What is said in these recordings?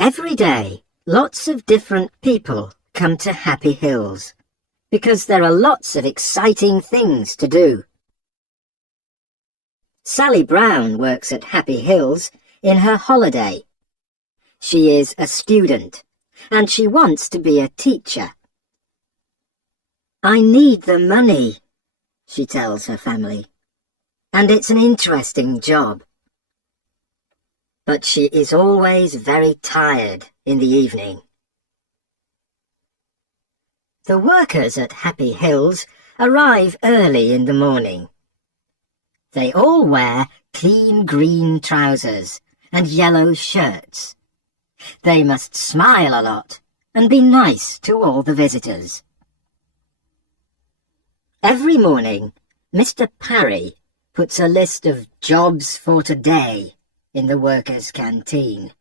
Every day, lots of different people come to Happy Hills because there are lots of exciting things to do. Sally Brown works at Happy Hills in her holiday. She is a student and she wants to be a teacher. "I need the money," she tells her family, "and it's an interesting job." But she is always very tired in the evening. The workers at Happy Hills arrive early in the morning. They all wear clean green trousers and yellow shirts. They must smile a lot and be nice to all the visitors. Every morning, Mr. Parry puts a list of jobs for today in the workers' canteen.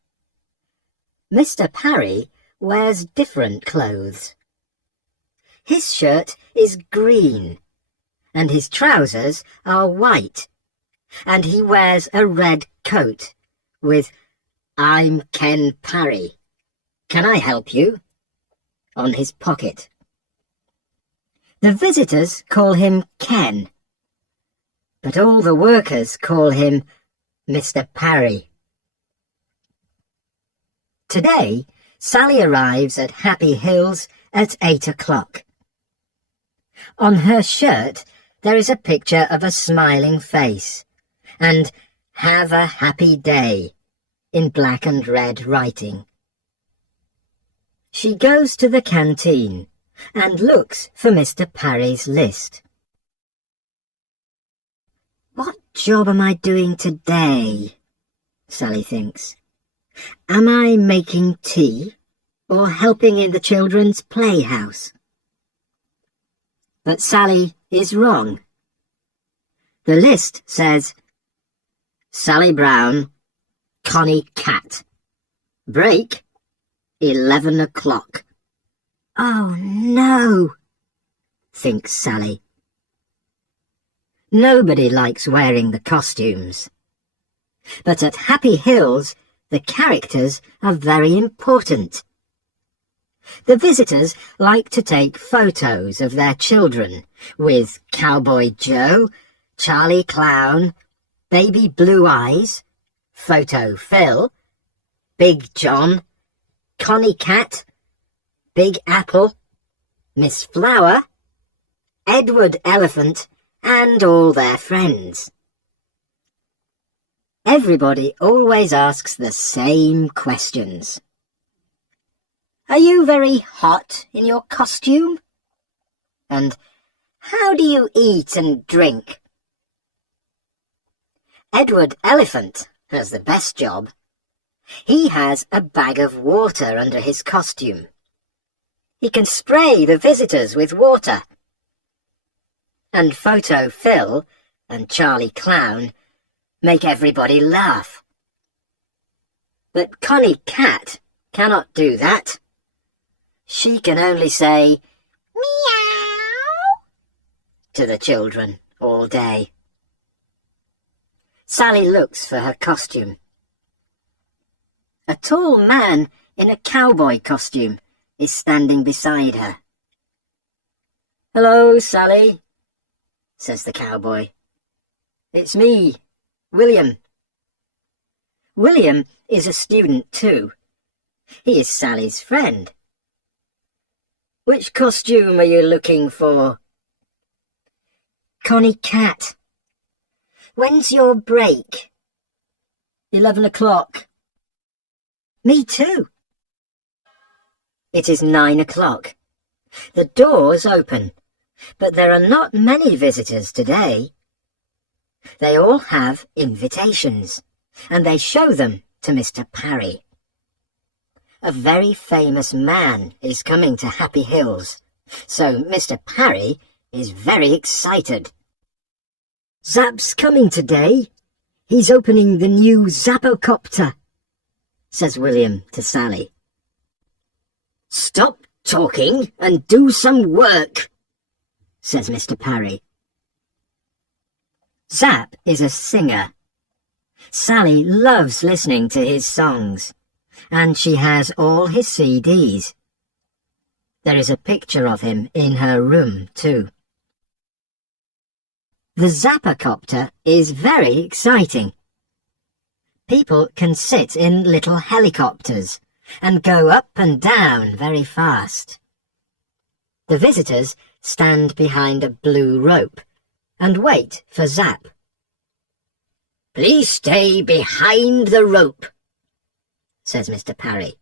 Mr. Parry wears different clothes. His shirt is green, and his trousers are white, and he wears a red coat with "I'm Ken Parry. Can I help you?" on his pocket. The visitors call him Ken, but all the workers call him Mr. Parry. Today, Sally arrives at Happy Hills at 8 o'clock. On her shirt, there is a picture of a smiling face and "Have a happy day" in black and red writing. She goes to the canteen and looks for Mr. Parry's list. "What job am I doing today?" Sally thinks. "Am I making tea or helping in the children's playhouse?" But Sally is wrong. The list says, "Sally Brown, Connie Cat. Break, 11 o'clock. "Oh, no," thinks Sally. Nobody likes wearing the costumes. But at Happy Hills, the characters are very important. The visitors like to take photos of their children with Cowboy Joe, Charlie Clown, Baby Blue Eyes, Photo Phil, Big John, Connie Cat, Big Apple, Miss Flower, Edward Elephant, and all their friends. Everybody always asks the same questions. "Are you very hot in your costume?" And "How do you eat and drink?" Edward Elephant has the best job. He has a bag of water under his costume. He can spray the visitors with water. And Photo Phil and Charlie Clown make everybody laugh. But Connie Cat cannot do that. She can only say "meow" to the children all day. Sally looks for her costume. A tall man in a cowboy costume is standing beside her. "Hello, Sally," says the cowboy. "It's me, William." William is a student too. He is Sally's friend. "Which costume are you looking for?" "Connie Cat." "When's your break?" 11 o'clock. "Me too." It is 9 o'clock. The doors open, but there are not many visitors today. They all have invitations, and they show them to Mr. Parry. A very famous man is coming to Happy Hills, so Mr. Parry is very excited. "Zap's coming today. He's opening the new Zappocopter," says William to Sally. "Stop talking and do some work," says Mr. Parry. Zap is a singer. Sally loves listening to his songs, and she has all his CDs. There is a picture of him in her room, too. The Zappacopter is very exciting. People can sit in little helicopters and go up and down very fast. The visitors stand behind a blue rope and wait for Zap. "Please stay behind the rope," says Mr. Parry.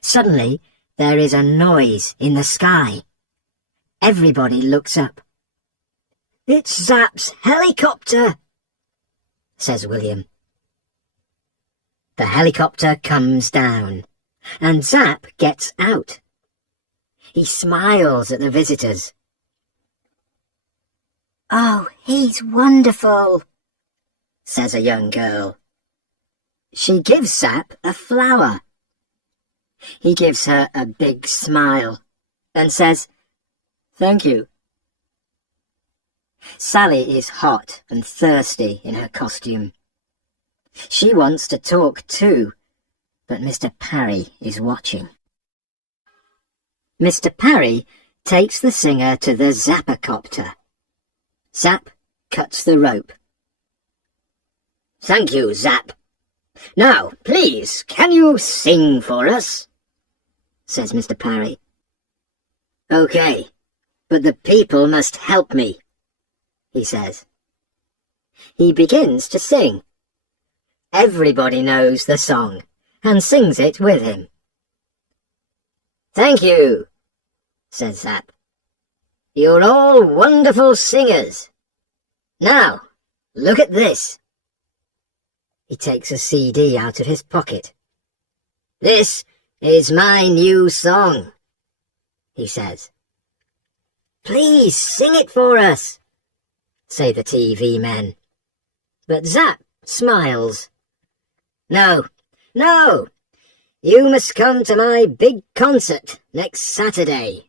Suddenly, there is a noise in the sky. Everybody looks up. "It's Zap's helicopter," says William. The helicopter comes down, and Zap gets out. He smiles at the visitors. "Oh, he's wonderful," says a young girl. She gives Zap a flower. He gives her a big smile and says, "Thank you." Sally is hot and thirsty in her costume. She wants to talk too, but Mr. Parry is watching. Mr. Parry takes the singer to the Zappacopter. Zap cuts the rope. "Thank you, Zap. Now, please, can you sing for us?" says Mr. Parry. "Okay, but the people must help me," he says. He begins to sing. Everybody knows the song and sings it with him. "Thank you," says Zap. "You're all wonderful singers. Now, look at this." He takes a CD out of his pocket. "This is my new song," he says. "Please sing it for us," say the TV men. But Zap smiles. "No, no, you must come to my big concert next Saturday."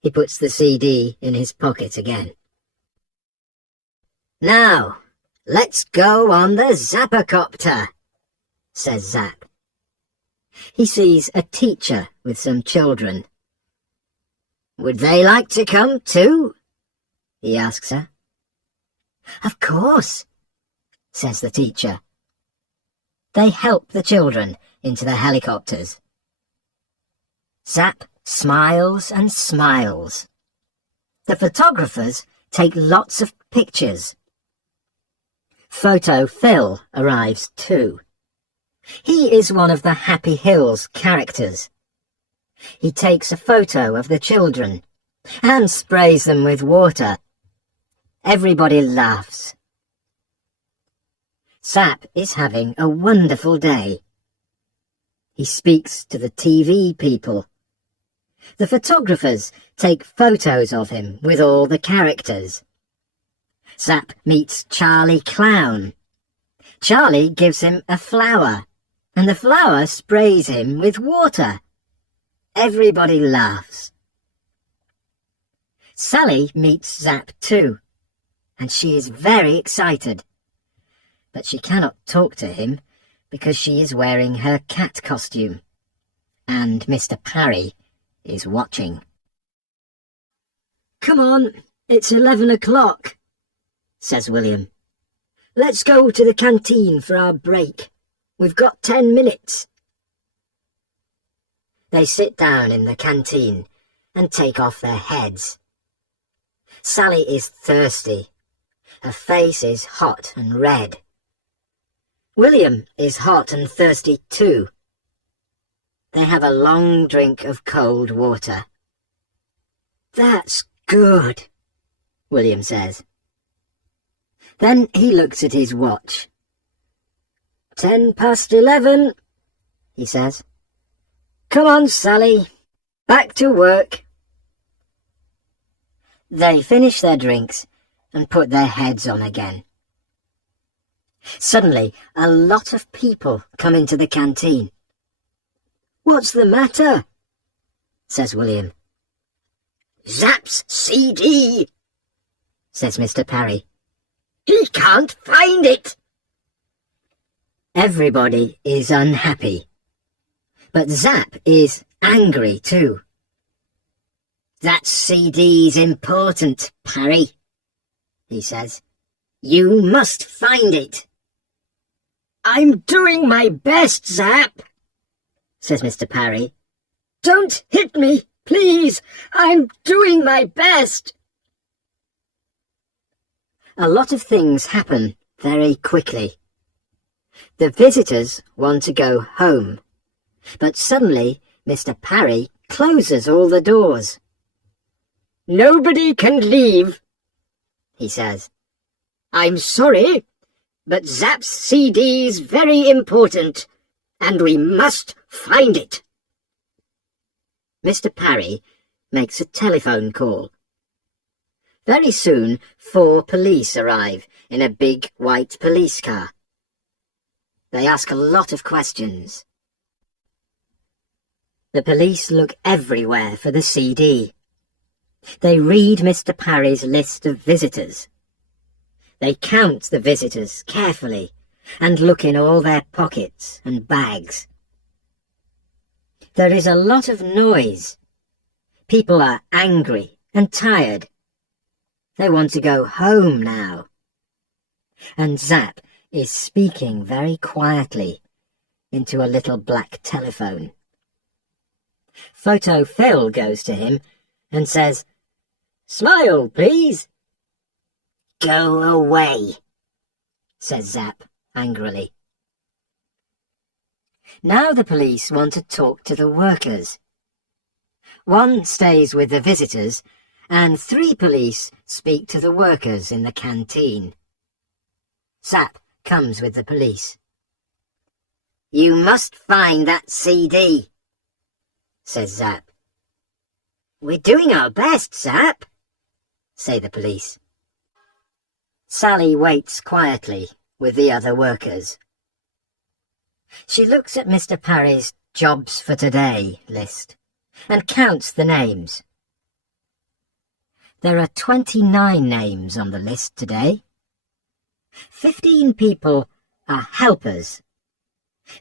He puts the CD in his pocket again. "Now, let's go on the Zappacopter," says Zap. He sees a teacher with some children. "Would they like to come too?" he asks her. "Of course," says the teacher. They help the children into the helicopters. Zap smiles and smiles. The photographers take lots of pictures. Photo Phil arrives too. He is one of the Happy Hills characters. He takes a photo of the children and sprays them with water. Everybody laughs. Zap is having a wonderful day. He speaks to the TV people. The photographers take photos of him with all the characters. Zap meets Charlie Clown. Charlie gives him a flower, and the flower sprays him with water. Everybody laughs. Sally meets Zap too, and she is very excited. But she cannot talk to him because she is wearing her cat costume, and Mr. Parry is watching. "Come on, it's 11 o'clock, says William. "Let's go to the canteen for our break. We've got 10 minutes. They sit down in the canteen and take off their heads. Sally is thirsty. Her face is hot and red. William is hot and thirsty too. They have a long drink of cold water. "That's good," William says. Then he looks at his watch. 11:10, he says. "Come on, Sally. Back to work." They finish their drinks and put their heads on again. Suddenly, a lot of people come into the canteen. "What's the matter?" says William. "Zap's CD," says Mr. Parry. "He can't find it." Everybody is unhappy. But Zap is angry too. "That CD's important, Parry," he says. "You must find it." "I'm doing my best, Zap," says Mr. Parry. "Don't hit me, please. I'm doing my best." A lot of things happen very quickly. The visitors want to go home, but suddenly Mr. Parry closes all the doors. "Nobody can leave," he says. "I'm sorry, but Zap's CD's very important, and we must find it." Mr. Parry makes a telephone call. Very soon, 4 police arrive in a big white police car. They ask a lot of questions. The police look everywhere for the CD. They read Mr. Parry's list of visitors. They count the visitors carefully and look in all their pockets and bags. There is a lot of noise. People are angry and tired. They want to go home now. And Zap is speaking very quietly into a little black telephone. Photo Phil goes to him and says, "Smile, please." "Go away," says Zap angrily. Now the police want to talk to the workers. 1 stays with the visitors, and 3 police speak to the workers in the canteen. Zap comes with the police. "You must find that CD," says Zap. "We're doing our best, Zap," say the police. Sally waits quietly with the other workers. She looks at Mr. Parry's Jobs for Today list and counts the names. There are 29 names on the list today. 15 people are helpers.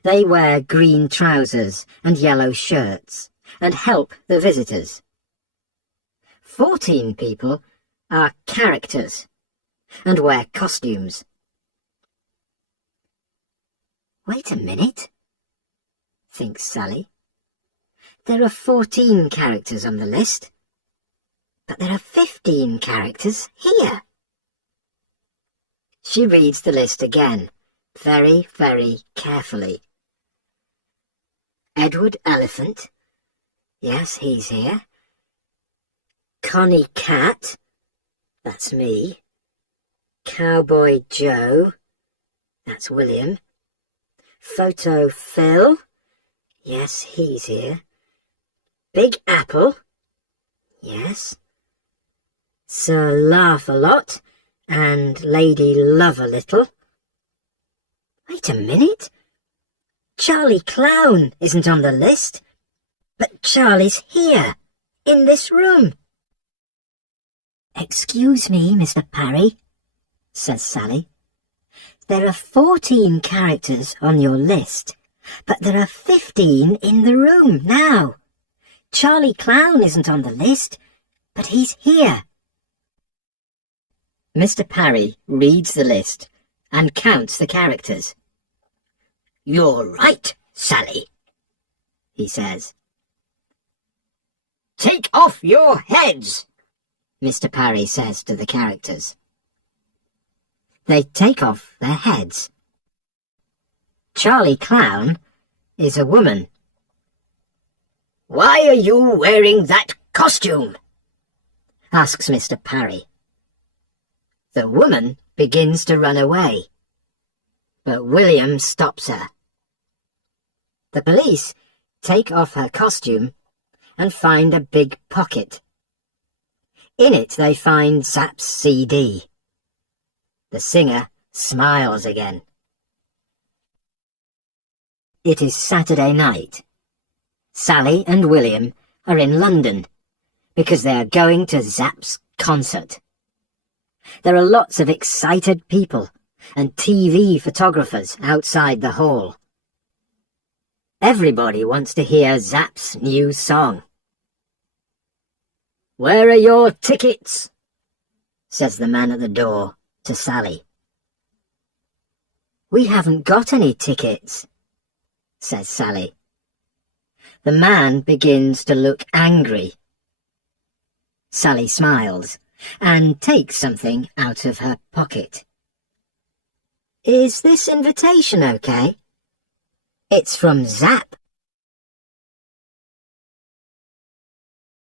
They wear green trousers and yellow shirts and help the visitors. 14 people are characters and wear costumes. "Wait a minute," thinks Sally. "There are 14 characters on the list, but there are 15 characters here." She reads the list again, very, very carefully. Edward Elephant, yes, he's here. Connie Cat, that's me. Cowboy Joe, that's William. Photo Phil, yes, he's here. Big Apple, yes. Sir Laugh-a-Lot and Lady Love-a-Little. Wait a minute. Charlie Clown isn't on the list, but Charlie's here, in this room. "Excuse me, Mr. Parry," says Sally. "There are 14 characters on your list, but there are 15 in the room now. Charlie Clown isn't on the list, but he's here." Mr. Parry reads the list and counts the characters. "You're right, Sally," he says. "Take off your heads," Mr. Parry says to the characters. They take off their heads. Charlie Clown is a woman. "Why are you wearing that costume?" asks Mr. Parry. The woman begins to run away, but William stops her. The police take off her costume and find a big pocket. In it they find Zap's CD. The singer smiles again. It is Saturday night. Sally and William are in London because they are going to Zap's concert. There are lots of excited people and TV photographers outside the hall. Everybody wants to hear Zap's new song. "Where are your tickets?" says the man at the door to Sally. "We haven't got any tickets," says Sally. The man begins to look angry. Sally smiles and takes something out of her pocket. "Is this invitation okay? It's from Zap."